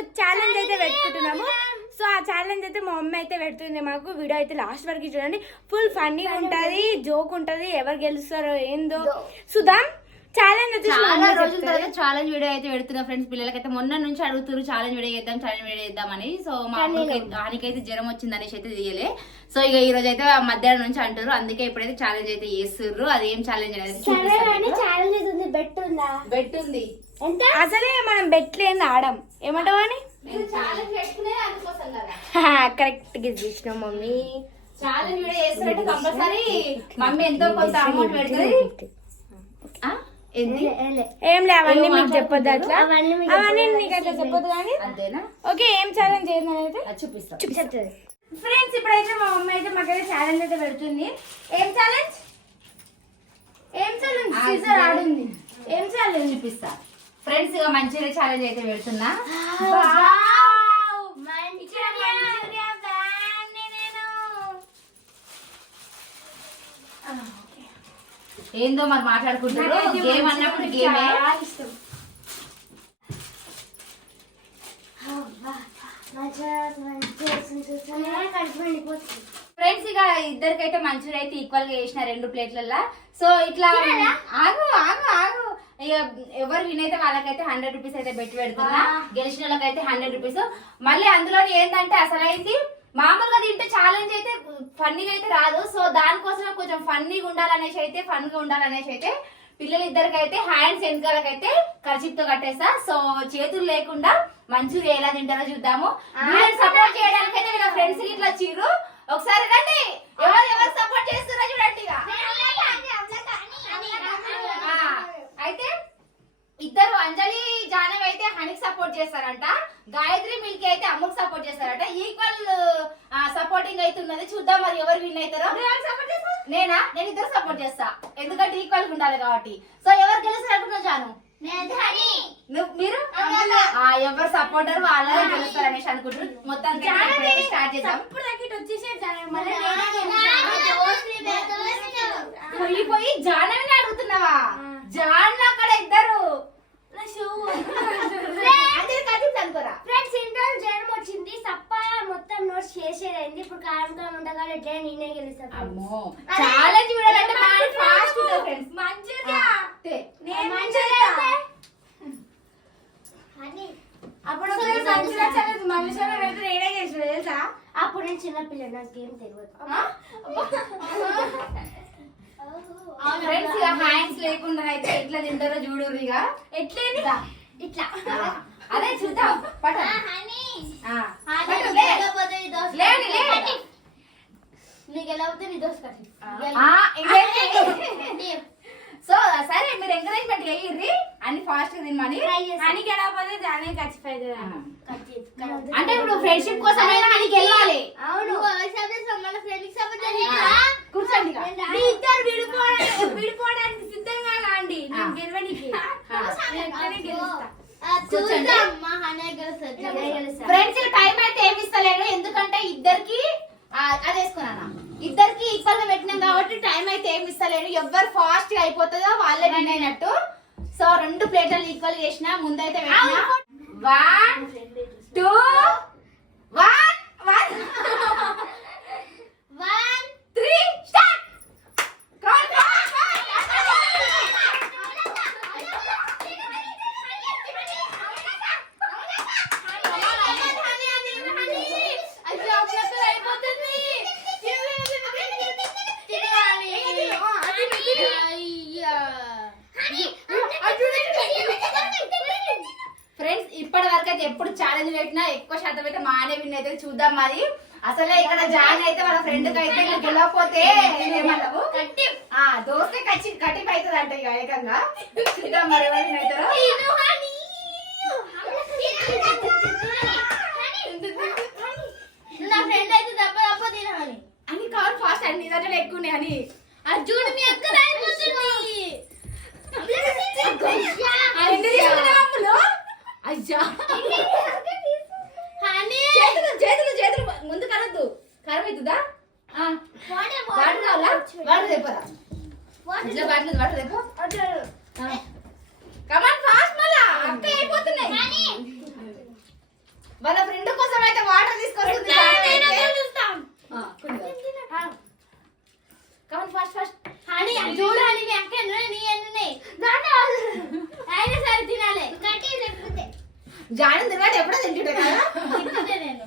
ఒక ఛాలెంజ్ అయితే పెట్టుకుంటున్నాము. సో ఆ ఛాలెంజ్ అయితే మా మమ్మీ అయితే పెడుతుంది మాకు. వీడియో అయితే లాస్ట్ వరకు చూడండి, ఫుల్ ఫన్నీగా ఉంటుంది, జోక్ ఉంటుంది, ఎవరు గెలుస్తారో ఏందో చూద్దాం. ఛాలెంజ్ అయితే చాలా రోజుల తర్వాత ఛాలెంజ్ వీడియో అయితే పెడుతున్నా ఫ్రెండ్స్. పిల్లలకైతే మొన్న నుంచి అడుగుతారు ఛాలెంజ్ వీడియో చేద్దామని. సో మా అమ్మకైతే జ్వరం వచ్చింది అనేసి అయితే తీయలే. సో ఇక ఈ రోజు అయితే మధ్యాహ్నం నుంచి అంటారు, అందుకే ఇప్పుడైతే ఛాలెంజ్ అయితే చేస్తుర్రు. అది ఏం ఛాలెంజ్ అనేది బెట్ ఉంది. అసలే మనం బెట్లేని ఆడం ఏమంటావా అని కరెక్ట్ గా చూసినాం మమ్మీ. ఛాలెంజ్ వీడియో చేస్తున్నట్టు కంపల్సరీ మమ్మీ ఎంతో కొంత అమౌంట్ పెడుతుంది. ఏం లే అవన్నీ మీకు చెప్పొద్దు, అట్లా అవన్నీ నీకు అట్లా చెప్పొద్దు కానీ. అంతేనా? ఓకే, ఏం ఛాలెంజ్ చేద్దాం అయితే చూపిస్తుంది ఫ్రెండ్స్. ఇప్పుడైతే మా మమ్మీ అయితే మాకైతే ఛాలెంజ్ అయితే పెడుతుంది. ఏం ఛాలెంజ్ సీజర్ ఆడుంది. ఏం ఛాలెంజ్ చూపిస్తా ఫ్రెండ్స్. ఇక మంచిగా ఛాలెంజ్ అయితే పెడుతున్నా. ఏందో మరి మాట్లాడుకుంటారు. గేమ్ అన్నప్పుడు గేమే. ఫ్రెండ్స్ ఇక ఇద్దరికైతే మంచూరియా అయితే ఈక్వల్ గా వేసిన 2 ప్లేట్లలో. సో ఇట్లా ఆగు ఆగు ఆగు. ఇక ఎవరు వినైతే వాళ్ళకైతే 100 రూపీస్ అయితే పెట్టి పెడుతున్నా. గెలిచిన వాళ్ళకైతే 100 రూపీస్. మళ్ళీ అందులో ఏంటంటే అసలు అయితే మామూలుగా తింటే ఛాలెంజ్ అయితే ఫన్నీగా అయితే రాదు. సో దానికోసమే కొంచెం ఫన్నీగా ఉండాలనేసి అయితే పిల్లలు ఇద్దరికైతే హ్యాండ్స్ వెనకాలకైతే కర్చీప్తో కట్టేస్తా. సో చేతులు లేకుండా మంచూరియా ఎలా తింటారో చూద్దాము. సపోర్ట్ చేయడానికి అయితే వీళ్ళ ఫ్రెండ్స్ ఇట్లా వచ్చిర్రు. ఒకసారి రండి, ఎవరు సపోర్ట్ చేస్తారో చూడండి. అయితే ఇద్దరు అంజలి జానవి అయితే హనీకి సపోర్ట్ చేస్తారంట, గాయత్రి మిల్కి అయితే అమ్ముకి సపోర్ట్ చేస్తారంట. ఈక్వల్ సపోర్టింగ్ అయితే ఉన్నది. చూద్దాం మరి ఎవరు విన్ అవుతారో. నేను ఇద్దరు సపోర్ట్ చేస్తా, ఎందుకంటే ఈక్వల్ ఉండాలి కాబట్టి. సో ఎవరు గెలుస్తారు జాను? మీరు ఎవరు సపోర్టర్ వాళ్ళే గెలుస్తారు అనేసి అనుకుంటారు. మొత్తం స్టార్ట్ చేద్దాం. పోయి జానవిని అడుగుతున్నావా? జాన్ అక్కడ ఇద్దరు జ్వరం వచ్చింది, సప్ప మొత్తం నోట్స్ చేసేదైంది. ఇప్పుడు కారం కారం ఉండగానే నేనే గెలుస్తాను. ఛాలెంజ్ చూడాలంటే ఫాస్ట్ అప్పుడు నేనే చేసిన తెలుసా. అప్పుడు నేను చిన్నపిల్ల, నాకు ఏం తెలియదు. హ్యాండ్స్ లేకుండా అయితే ఎట్లా తింటారో చూడరు. ఇక ఎట్లా ఇట్లా అదే చూద్దాం. నీకు ఎలా అవుతుంది నీ దోశ కట్టి. సో సరే మీరు ఎంకరేజ్మెంట్ అయ్యి అన్ని ఫాస్ట్ గా తినమని. అని గెలవకపోతే దాని ఖచ్చితంగా అంటే ఇప్పుడు ఫ్రెండ్షిప్ కోసం గెలవాలి. అవును, కూర్చోండి. మీ ఇద్దరు విడిపోవడానికి సిద్ధంగా అండి. గెలవడానికి ఫ్రెండ్స్ టైం అయితే ఏమి ఇస్తలేను, ఎందుకంటే ఇద్దరికి అదేసుకున్నాను. ఇద్దరికి ఈక్వల్ గా పెట్టినాం కాబట్టి టైం అయితే ఏమి ఇస్తలేను. ఎవరు ఫాస్ట్ గా అయిపోతుందో వాళ్ళే విన్ అయినట్టు. సో 2 ప్లేట్లను ఈక్వల్ చేసిన ముందైతే 1 2 1 3 స్టార్ట్. ఫ్రెండ్స్ ఇప్పటి వరకు అయితే ఎప్పుడు ఛాలెంజ్ పెట్టినా ఎక్కువ శాతం అయితే మానే విన్ అయితే. చూద్దాం మరి. అసలే ఇక్కడ జాయిన్ అయితే వాళ్ళ ఫ్రెండ్ కి అయితే గెలవకపోతే ఏమన్నావు దోస్తే కట్టిప్ అవుతుంది అంట. ఇక ఏకంగా చూద్దాం మరి ఎవరు విన్ అవుతారో. నా ఫ్రెండ్ అయితే దెబ్బ తినాలి అని కావాలి ఫాస్ట్ అన్ని దాంట్లో ఎక్కువ ఉన్నాయి అని. అర్జున్ మీ అక్క అయ్యా చేతులు చేతులు ముందు కనద్దు, కారం అవుతుందా? వాటర్ కావాలా? వాటర్ తెప్పరా? వాటర్ తెప్ప. కమాన్ ఫాస్ట్ మళ్ళా అక్క అయిపోతున్నాయి. వాళ్ళ ఫ్రెండ్ కోసం అయితే వాటర్ తీసుకొస్తుంది ఫస్ట్ ఫస్ట్ హనీ చూడు హనీ మీ అక్క నీ ఎన్ని అయినా సరే తినాలి గట్టి లేకపోతే జాను తినవాడు ఎప్పుడో తింటుండే కదా తింటుంటే నేను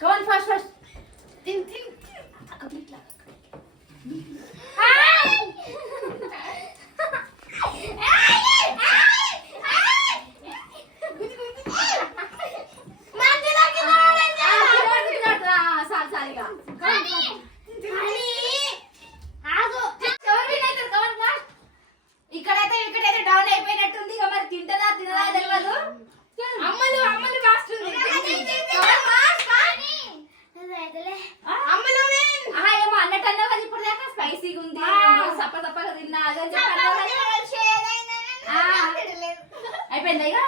కమన్ ఫస్ట్ ఫస్ట్ తిన్ తిన్ ఇక్కడైతే డౌన్ అయిపోయినట్టుంది ఇక మరి తింటదా తినదా తెలియదు అమ్మలు అమ్మలు ఫాస్ట్ ఉంది ఏమో అన్నట్టు అన్నావు కదా ఇప్పుడు దాకా స్పైసీగా ఉంది సప్ప సప్పగా తిన్నా అదని అయిపోయిందా ఇక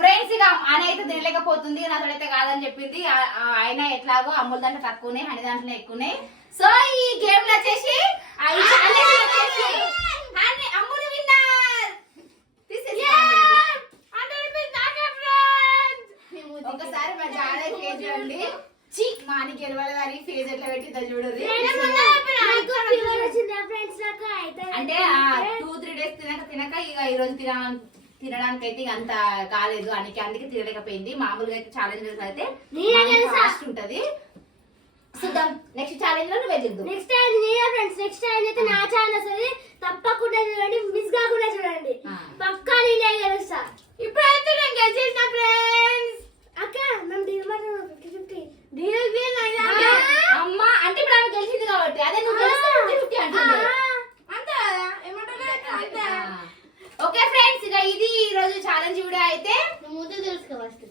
ఫ్రెండ్స్ ఇక ఆయన అయితే తినలేకపోతుంది నాతోడైతే కాదని చెప్పింది ఆయన ఎట్లాగో అమ్ముల దాంట్లో తక్కువనే హని దాంట్లో ఎక్కువనే సో ఈ గేమ్ లో వచ్చేసి అమ్ములు విన్నర్ ఒకసారి మా జాడ ఫేజ్ చూడండి మానికి గెలవాలి ఫేజ్ ఎట్లా పెట్టిందో చూడదు అంటే 2-3 డేస్ తినక ఇక ఈ రోజు తినడానికి అయితే ఇక అంత కాలేదు అందుకే తినలేకపోయింది మామూలుగా అయితే ఛాలెంజ్ అయితే ఫాస్ట్ ఉంటది చూద్దాం నెక్స్ట్ ఛాలెంజ్ లో నువ్వే తిందు నెక్స్ట్ టైం నెక్స్ట్ టైం అయితే నా ఛానల్ వస్తుంది తప్పకుండా చూడండి మిస్ కాకుండా చూడండి పక్కా నేనే గెలుస్తా ఇప్పుడైతే నేను గెలిచేసిన ఫ్రెండ్స్ అక్క మనం దిగమని 50-50 అమ్మ అంటే ఇప్పుడు ఆమె గెలిచింది కాబట్టి అదే నువ్వు గెలిస్తే 50-50 అంటుంది అంతే కదా ఏమంటారు ఓకే ఫ్రెండ్స్ ఇక ఇది ఈ రోజు ఛాలెంజ్ వీడియో అయితే ముందు తెలుసుకో ఫస్ట్